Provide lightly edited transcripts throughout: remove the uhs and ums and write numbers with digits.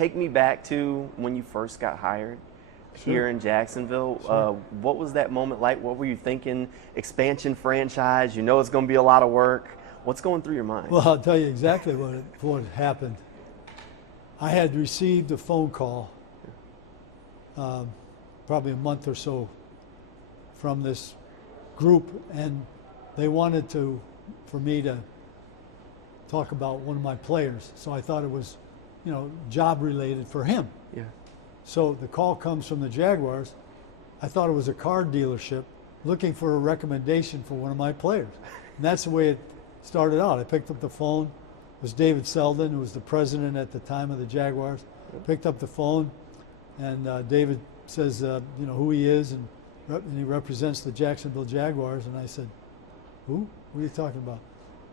take me back to when you first got hired here in Jacksonville. Sure. What was that moment like? What were you thinking? Expansion franchise, you know it's going to be a lot of work. What's going through your mind? Well, I'll tell you exactly what happened. I had received a phone call probably a month or so from this group, and they wanted for me to talk about one of my players. So I thought it was, job related for him. Yeah. So the call comes from the Jaguars. I thought it was a car dealership looking for a recommendation for one of my players. And that's the way it started out. I picked up the phone. It was David Selden, who was the president at the time of the Jaguars. Picked up the phone, and David says, who he is, and he represents the Jacksonville Jaguars. And I said, who? What are you talking about?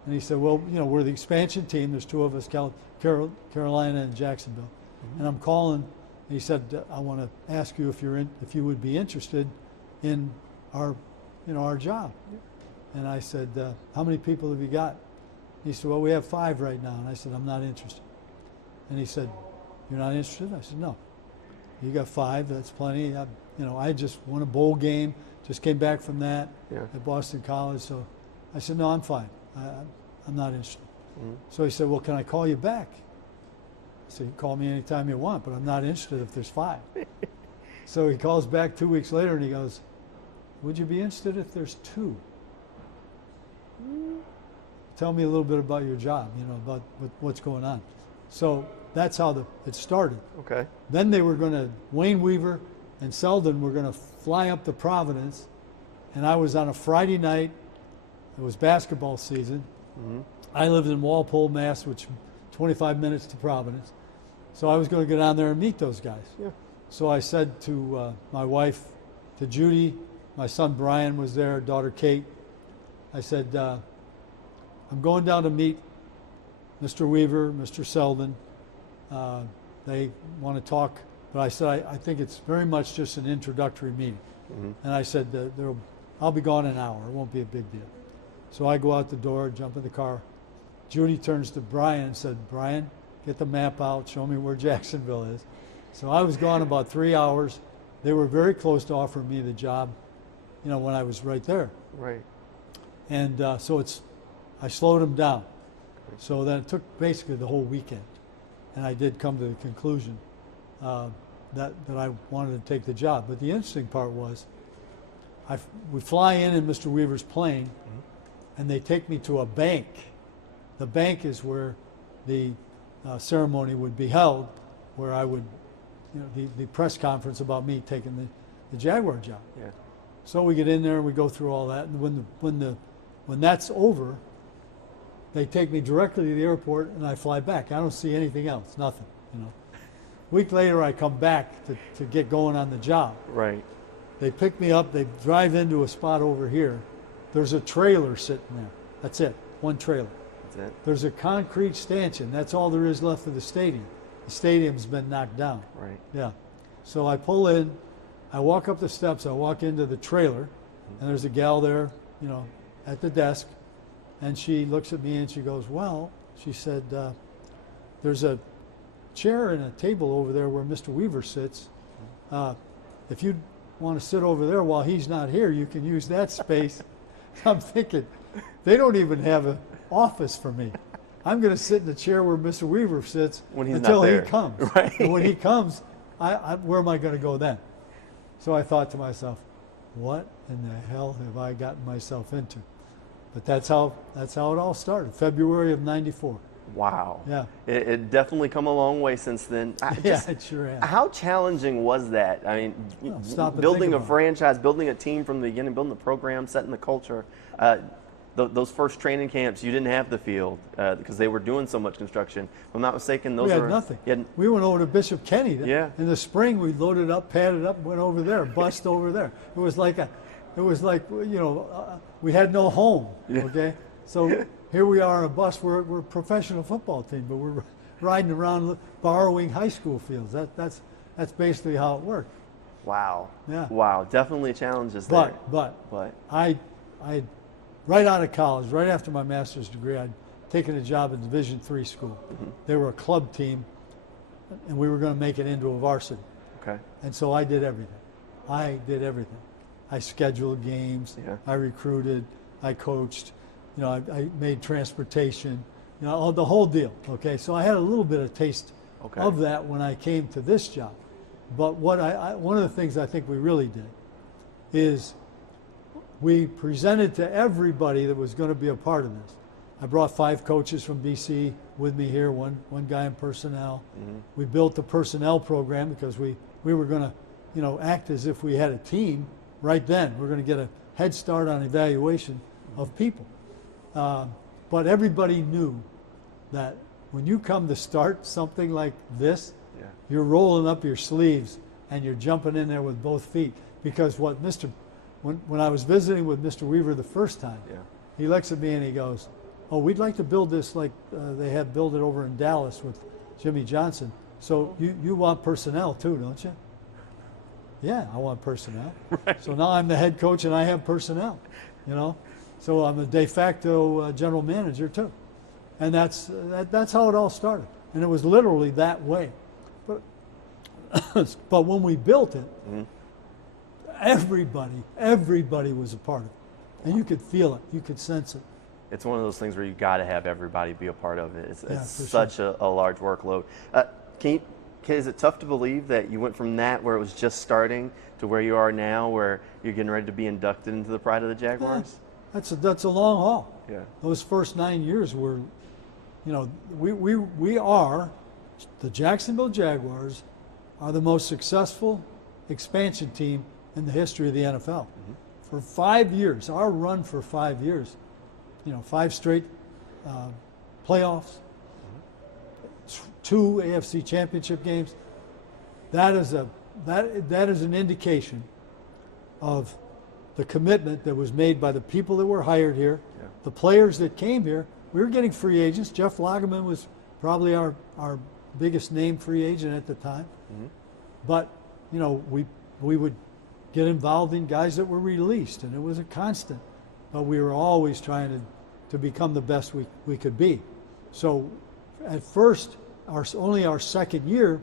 And he said, well, we're the expansion team. There's two of us, Carolina and Jacksonville. Mm-hmm. And I'm calling. And he said, I want to ask you if you would be interested in our job. And I said, how many people have you got? He said, well, we have 5 right now. And I said, I'm not interested. And he said, you're not interested? I said, no. You got 5, that's plenty. I just won a bowl game, just came back from that at Boston College. So I said, no, I'm fine. I'm not interested. Mm-hmm. So he said, well, can I call you back? I said, you can call me anytime you want, but I'm not interested if there's 5. So he calls back 2 weeks later and he goes, would you be interested if there's 2? Tell me a little bit about your job, about what's going on. So that's how it started. Okay. Then Wayne Weaver and Selden were going to fly up to Providence, and I was on a Friday night. It was basketball season. Mm-hmm. I lived in Walpole, Mass, which 25 minutes to Providence. So I was going to go down there and meet those guys. Yeah. So I said to my wife, to Judy, my son Brian was there, daughter Kate. I said, I'm going down to meet Mr. Weaver, Mr. Selden. They want to talk, but I said, I think it's very much just an introductory meeting. Mm-hmm. And I said, I'll be gone an hour. It won't be a big deal. So I go out the door, jump in the car. Judy turns to Brian and said, Brian, get the map out, show me where Jacksonville is. So I was gone about 3 hours. They were very close to offering me the job, when I was right there. Right. And I slowed them down. So then it took basically the whole weekend. And I did come to the conclusion that I wanted to take the job. But the interesting part was, we fly in Mr. Weaver's plane, mm-hmm. and they take me to a bank. The bank is where the ceremony would be held, where I would, the press conference about me taking the Jaguar job. Yeah. So we get in there and we go through all that. And when that's over, they take me directly to the airport and I fly back. I don't see anything else, nothing. A week later, I come back to get going on the job. Right. They pick me up. They drive into a spot over here. There's a trailer sitting there. That's it. One trailer. That's it. There's a concrete stanchion. That's all there is left of the stadium. The stadium's been knocked down. Right. Yeah. So I pull in. I walk up the steps. I walk into the trailer, and there's a gal there, at the desk, and she looks at me and she goes, "Well," she said, "there's a chair and a table over there where Mr. Weaver sits. If you want to sit over there while he's not here, you can use that space." I'm thinking, they don't even have an office for me. I'm going to sit in the chair where Mr. Weaver sits until he comes. Right. And when he comes, where am I going to go then? So I thought to myself, what in the hell have I gotten myself into? But that's how it all started, February of '94. Wow. Yeah. It definitely come a long way since then. It sure has. How challenging was that? I mean, building a franchise, building a team from the beginning, building the program, setting the culture. Those first training camps, you didn't have the field because they were doing so much construction. If I'm not mistaken, we had nothing. We went over to Bishop Kenny. Yeah. In the spring, we loaded up, padded up, went over there, bussed over there. It was like we had no home. Yeah. Okay. So here we are on a bus. We're a professional football team, but we're riding around borrowing high school fields. That's basically how it worked. Wow. Yeah. Wow. Definitely challenges there. But I right out of college, right after my master's degree, I'd taken a job at Division III school. Mm-hmm. They were a club team, and we were going to make it into a varsity. Okay. And so I did everything. I scheduled games. Yeah. I recruited. I coached. I made transportation. The whole deal. Okay. So I had a little bit of taste of that when I came to this job. But one of the things I think we really did is we presented to everybody that was going to be a part of this. I brought 5 coaches from DC with me here, one guy in personnel. Mm-hmm. We built the personnel program because we were going to, act as if we had a team right then. We're going to get a head start on evaluation of people. But everybody knew that when you come to start something like this, you're rolling up your sleeves and you're jumping in there with both feet. Because when I was visiting with Mr. Weaver the first time, he looks at me and he goes, "Oh, we'd like to build this like they had built it over in Dallas with Jimmy Johnson. So you want personnel too, don't you?" "Yeah, I want personnel." Right. So now I'm the head coach and I have personnel, So I'm a de facto general manager too. And that's how it all started. And it was literally that way. But when we built it, mm-hmm. everybody was a part of it. And you could feel it. You could sense it. It's one of those things where you got to have everybody be a part of it. It's such a large workload. Is it tough to believe that you went from that where it was just starting to where you are now where you're getting ready to be inducted into the Pride of the Jaguars? Yeah, that's a long haul. Yeah. Those first 9 years were, we are, the Jacksonville Jaguars are the most successful expansion team in the history of the NFL. Mm-hmm. For 5 years, our run for 5 years, 5 straight playoffs, 2 AFC championship games. That is an indication of the commitment that was made by the people that were hired here, the players that came here. We were getting free agents. Jeff Lageman was probably our biggest name free agent at the time. Mm-hmm. But, we would get involved in guys that were released, and it was a constant. But we were always trying to become the best we could be. So at first, only our second year,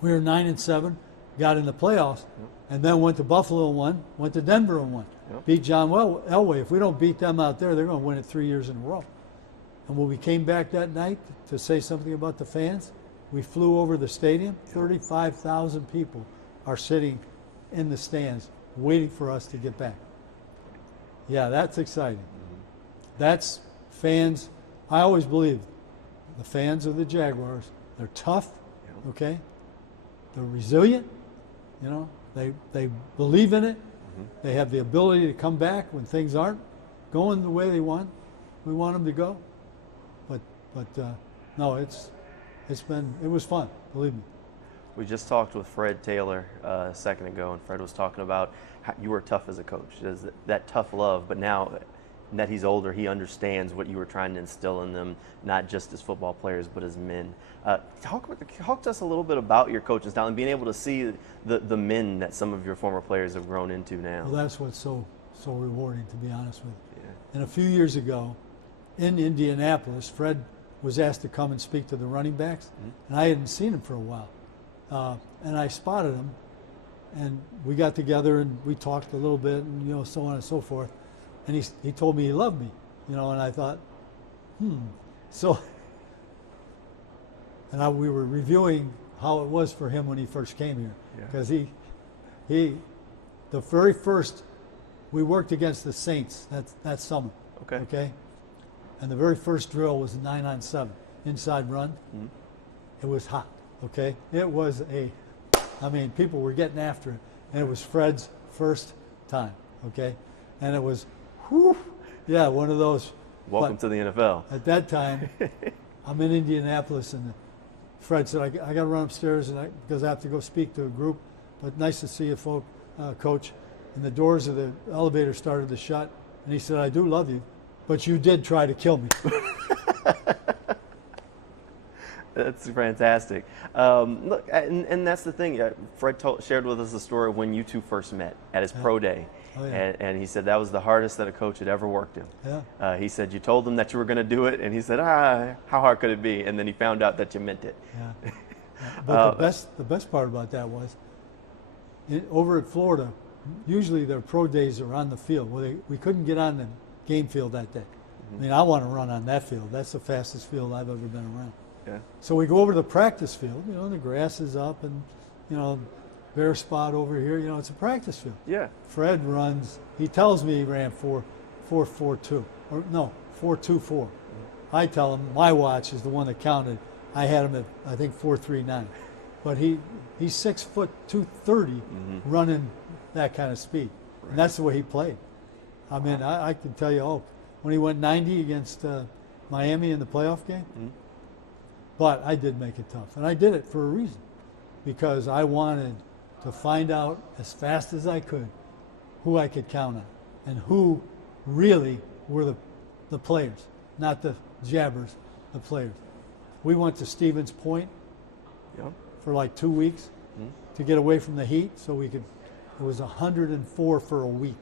we were 9-7, got in the playoffs, and then went to Buffalo and won, went to Denver and won. Yep. Beat John Elway. If we don't beat them out there, they're going to win it 3 years in a row. And when we came back that night to say something about the fans, we flew over the stadium. 35,000 people are sitting in the stands waiting for us to get back. Yeah, that's exciting. Mm-hmm. That's fans. I always believe the fans of the Jaguars, they're tough, okay? They're resilient, they believe in it. Mm-hmm. They have the ability to come back when things aren't going the way we want them to go. But no, it was fun, believe me. We just talked with Fred Taylor a second ago, and Fred was talking about how you were tough as a coach. There's that tough love, but now that he's older, he understands what you were trying to instill in them, not just as football players, but as men. Talk to us a little bit about your coaching style and being able to see the men that some of your former players have grown into now. Well, that's what's so rewarding, to be honest with you. Yeah. And a few years ago, in Indianapolis, Fred was asked to come and speak to the running backs, mm-hmm. and I hadn't seen him for a while. And I spotted him, and we got together and we talked a little bit, and so on and so forth. And he told me he loved me, and I thought, So, and we were reviewing how it was for him when he first came here, because he, the very first, we worked against the Saints that summer. Okay. And the very first drill was a 9-on-7 inside run. Mm-hmm. It was hot. Okay, it was people were getting after it, and it was Fred's first time. Okay, and it was, one of those. Welcome to the NFL. At that time, I'm in Indianapolis, and Fred said, "I got to run upstairs, because I have to go speak to a group. But nice to see you, Coach." And the doors of the elevator started to shut, and he said, "I do love you, but you did try to kill me." That's fantastic. Look, and that's the thing. Fred shared with us the story of when you two first met at his pro day. Oh, yeah. And he said that was the hardest that a coach had ever worked in. Yeah. He said you told him that you were going to do it, and he said, how hard could it be? And then he found out that you meant it. But the best part about that was, over at Florida, usually their pro days are on the field. Well, we couldn't get on the game field that day. I mean, I want to run on that field. That's the fastest field I've ever been around. Yeah. So we go over to the practice field. You know, the grass is up, and you know, bare spot over here. You know, it's a practice field. Yeah. Fred runs. He tells me he ran 4.42, or no, 4.24. I tell him my watch is the one that counted. I had him at I think 4.39, but he's 6 foot 230, running that kind of speed, and that's the way he played. I mean, I can tell you, when he went 90 against Miami in the playoff game. But I did make it tough, and I did it for a reason, because I wanted to find out as fast as I could who I could count on and who really were the players, not the jabbers, the players. We went to Stevens Point for like 2 weeks to get away from the heat, so we could. It was 104 for a week,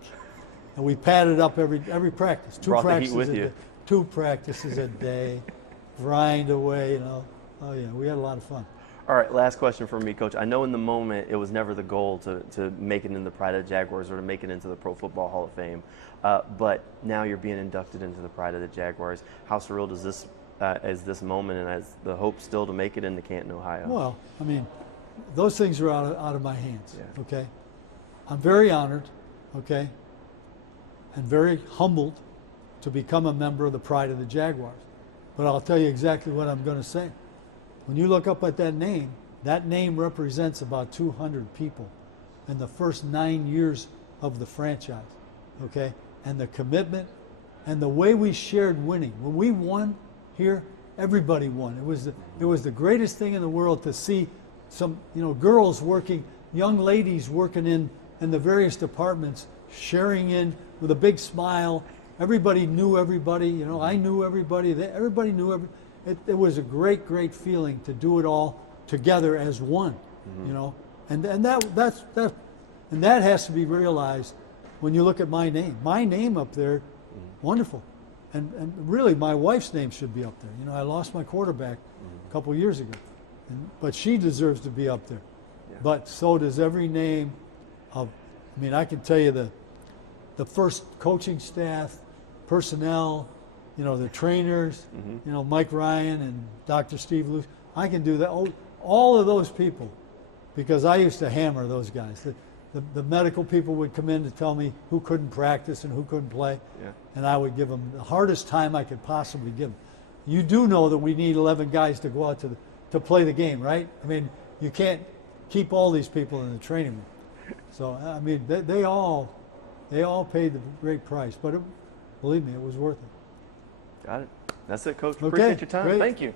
and we padded up every practice. Brought the heat with you. 2 practices a day, grind away. You know, oh yeah, we had a lot of fun. All right, last question for me, Coach. I know in the moment it was never the goal to make it in the Pride of the Jaguars or to make it into the Pro Football Hall of Fame, but now you're being inducted into the Pride of the Jaguars. How surreal does this is this moment, and as the hope still to make it into Canton, Ohio? Well, I mean, those things are out of my hands. Yeah. Okay, I'm very honored. Okay, and very humbled to become a member of the Pride of the Jaguars. But I'll tell you exactly what I'm going to say. When you look up at that name represents about 200 people in the first 9 years of the franchise, okay? And the commitment and the way we shared winning. When we won here, everybody won. It was the greatest thing in the world to see some, you know, girls working, young ladies working in the various departments, sharing in with a big smile. Everybody knew everybody, you know, I knew everybody, everybody knew everybody. It was a great, great feeling to do it all together as one, you know, and that has to be realized when you look at my name. My name up there, wonderful, and really my wife's name should be up there. You know, I lost my quarterback a couple of years ago, but she deserves to be up there. Yeah. But so does every name of. I mean, I can tell you the first coaching staff, personnel. You know, the trainers, you know, Mike Ryan and Dr. Steve Luce. I can do that. All of those people, because I used to hammer those guys. The medical people would come in to tell me who couldn't practice and who couldn't play, and I would give them the hardest time I could possibly give them. You do know that we need 11 guys to go out to play the game, right? I mean, you can't keep all these people in the training room. So, I mean, they all paid the great price, but believe me, it was worth it. Got it. That's it, Coach. Okay, Appreciate your time. Great. Thank you.